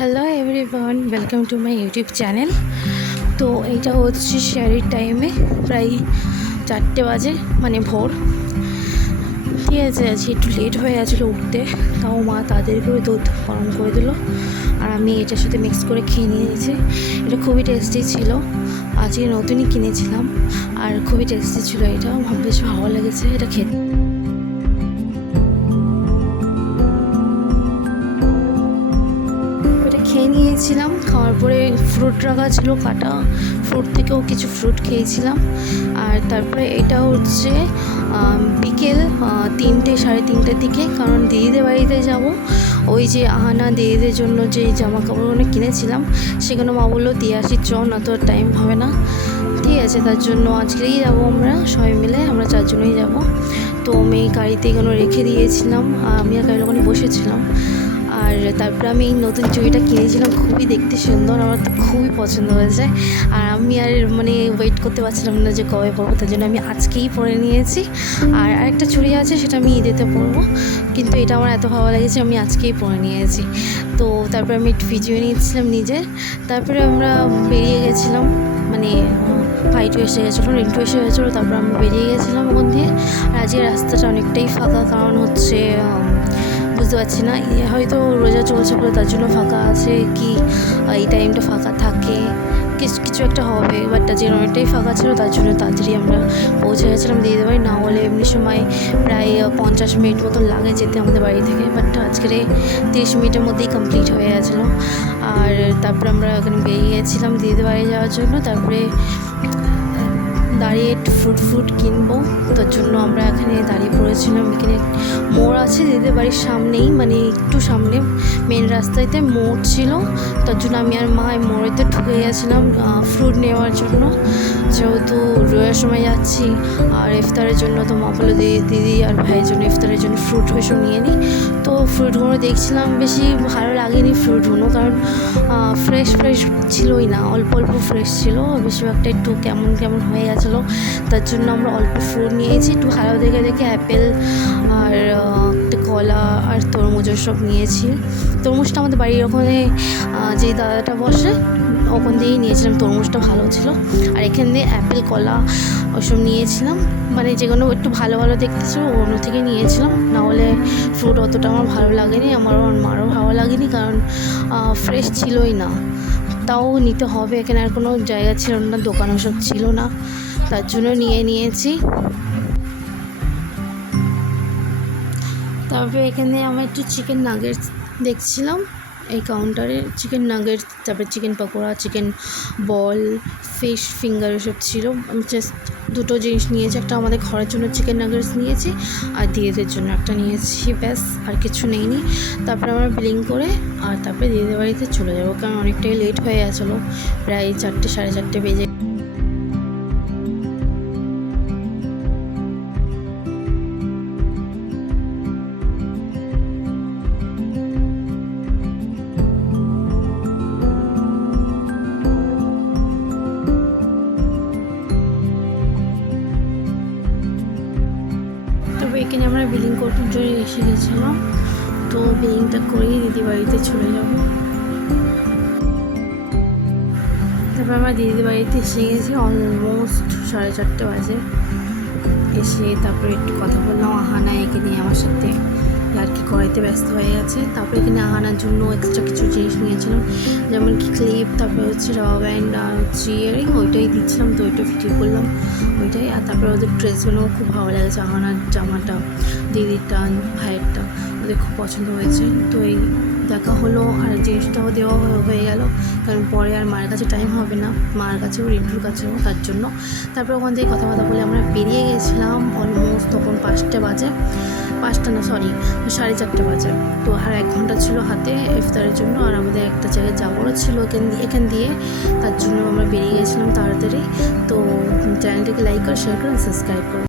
Hello everyone, welcome to my YouTube channel. তো এইটা হচ্ছে শেয়ারির টাইমে, প্রায় 4টে বাজে, মানে ভোর। ঠিক আছে, আজকে একটু লেট হয়ে গেছিলো উঠতে, তাও মা তাড়াতাড়ি করে দুধ গরম করে দিল আর আমি এটার সাথে মিক্স করে খেয়ে নিয়েছি। এটা খুবই টেস্টি ছিল, আজকে নতুনই কিনেছিলাম আর খুবই টেস্টি ছিল। এটা বেশ ভালো লেগেছে এটা খেতে। খেয়ে নিয়েছিলাম, খাওয়ার পরে ফ্রুট রাখা ছিল কাটা, ফ্রুট থেকেও কিছু ফ্রুট খেয়েছিলাম। আর তারপরে এটা হচ্ছে বিকেল 3টে সাড়ে 3টের দিকে, কারণ দিদিদের বাড়িতে যাব। ওই যে আহানা দিদিদের জন্য যে জামা কাপড়গুলো কিনেছিলাম সেগুলো মা বললো দিয়ে আসি, না তো টাইম হবে না। ঠিক আছে, তার জন্য আজকেই যাবো আমরা সবাই মিলে, আমরা 4 জনেই যাব। তো আমি গাড়িতে এগুলো রেখে দিয়েছিলাম, আমি আর গাড়ির ওখানে বসেছিলাম। আর তারপরে আমি এই নতুন চুড়িটা কিনেছিলাম, খুবই দেখতে সুন্দর, আমার তো খুবই পছন্দ হয়েছে। আর আমি আর ওয়েট করতে পারছিলাম না যে কবে পরবো, তার জন্য আমি আজকেই পরে নিয়েছি। আর আরেকটা চুড়ি আছে, সেটা আমি ঈদেতে পরবো, কিন্তু এটা আমার এত ভালো লেগেছে আমি আজকেই পরে নিয়েছি। তো তারপরে আমি একটু ভিডিও নিয়েছিলাম নিজের। তারপরে আমরা বেরিয়ে গেছিলাম, মানে ভাইটু এসে গেছিলো, রিন্টু এসে গেছিলো, তারপর আমরা বেরিয়ে গেছিলাম ওখান দিয়ে। আর আজকে রাস্তাটা অনেকটাই ফাঁকা, কারণ হচ্ছে বুঝতে পারছি না, হয়তো রোজা চলছে বলে তার জন্য ফাঁকা আছে, কি এই টাইমটা ফাঁকা থাকে, কিছু একটা হবে। বাট আজকে অনেকটাই ফাঁকা ছিল, তার জন্য তাড়াতাড়ি আমরা পৌঁছে গেছিলাম দিদিদের বাড়ি। না হলে এমনি সময় প্রায় 50 মিনিট মতো লাগে যেতে আমাদের বাড়ি থেকে, বাট আজকের 30 মিনিটের মধ্যেই কমপ্লিট হয়ে গেছিলো। আর তারপরে আমরা ওখানে বেরিয়ে গেছিলাম দিদিদের বাড়ি যাওয়ার জন্য। তারপরে দাঁড়িয়ে একটু ফ্রুট কিনবো, তার জন্য আমরা এখানে দাঁড়িয়ে পড়েছিলাম। এখানে মোড় আছে দিদিদের বাড়ির সামনেই, মানে একটু সামনে মেন রাস্তাতে মোড় ছিল, তার জন্য আমি আর মা মোড়েতে ঢুকে গেছিলাম ফ্রুট নেওয়ার জন্য, যেহেতু রোজার সময় যাচ্ছি। আর ইফতারের জন্য তো মা বললো দিদি আর ভাইয়ের জন্য ইফতারের জন্য ফ্রুট এসব নিয়ে নিই। তো ফ্রুটগুলো দেখছিলাম, বেশি ভালো লাগেনি ফ্রুটগুলো, কারণ ফ্রেশ ছিলই না, অল্প ফ্রেশ ছিল, বেশিরভাগটা একটু কেমন হয়ে গেছিলো। তার জন্য আমরা অল্প ফ্রুট নিয়েছি, একটু ভালো দেখে অ্যাপেল আর একটা কলা আর তরমুজের সব নিয়েছি। তরমুজটা আমাদের বাড়ির ওখানে যে দাদাটা বসে ওখান দিয়েই নিয়েছিলাম, তরমুজটা ভালো ছিল। আর এখান দিয়ে অ্যাপেল কলা ওসব নিয়েছিলাম, মানে যেগুলো একটু ভালো দেখতে ছিল ওগুলো থেকে নিয়েছিলাম। নাহলে ফ্রুট অতটা আমার ভালো লাগেনি, আমার মারও ভালো লাগেনি, কারণ ফ্রেশ ছিলই না। তাও নিতে হবে, এখানে আর কোনো জায়গা ছিল না, দোকান ওসব ছিল না, তার জন্য নিয়েছি। তারপরে এখানে আমার একটু চিকেন নাগেটস দেখছিলাম এই কাউন্টারে, চিকেন নাগেটস, তারপরে চিকেন পকোড়া, চিকেন বল, ফিশ ফিঙ্গার এসব ছিল। আমি জাস্ট 2টো জিনিস নিয়েছি, একটা আমাদের ঘরের জন্য চিকেন নাগেটস নিয়েছি আর দিদিদের জন্য একটা নিয়েছি, ব্যাস, আর কিছু নেইনি। তারপরে আমরা বিলিং করে আর তারপরে দিদিদের বাড়িতে চলে যাবো, কারণ অনেকটাই লেট হয়ে গেছিলো, প্রায় 4টে সাড়ে 4টে বেজে। এখানে আমরা বিলিং করতে জন্য এসে গেছিলাম, তো বিলিংটা করেই দিদি বাড়িতে চলে যাব। তারপর আমরা দিদির বাড়িতে এসে গেছি, অলমোস্ট 4:30 বাজে। এসে তারপরে একটু কথা বললাম, আহানা একে নিয়ে আমার সাথে আর কি করাইতে ব্যস্ত হয়ে গেছে। তারপরে এখানে আহানার জন্য এক্সট্রা কিছু জিনিস নিয়েছিলাম, যেমন কি ক্লিপ, তারপরে হচ্ছে রাবার ব্যান্ড আর হচ্ছে ইয়ারিং, ওইটাই দিচ্ছিলাম, তো ওইটা ভিডিও করলাম ওইটাই। আর তারপরে ওদের ড্রেসগুলো খুব ভালো লেগেছে, আহানার জামাটা, দিদিরটা, ভাইয়েরটা, ওদের খুব পছন্দ হয়েছে। তো এই দেখা হলো, আর জিনিসটাও দেওয়া হয়ে গেল, কারণ পরে আর মায়ের কাছে টাইম হবে না, মার কাছেও রিন্টুর কাছেও, তার জন্য। তারপরে ওখান থেকে কথা বলে আমরা বেরিয়ে গেছিলাম, অলমোস্ট তখন 5টে বাজে, 5টা না সরি 4:30 বাজে। তো আর 1 ঘন্টা ছিল হাতে ইফতারের জন্য, আর আমাদের একটা জায়গায় যাওয়ারও ছিল এখান দিয়ে, তার জন্য আমরা বেরিয়ে গেছিলাম তাড়াতাড়ি। তো চ্যানেলটাকে লাইক করে শেয়ার করে সাবস্ক্রাইব করুন।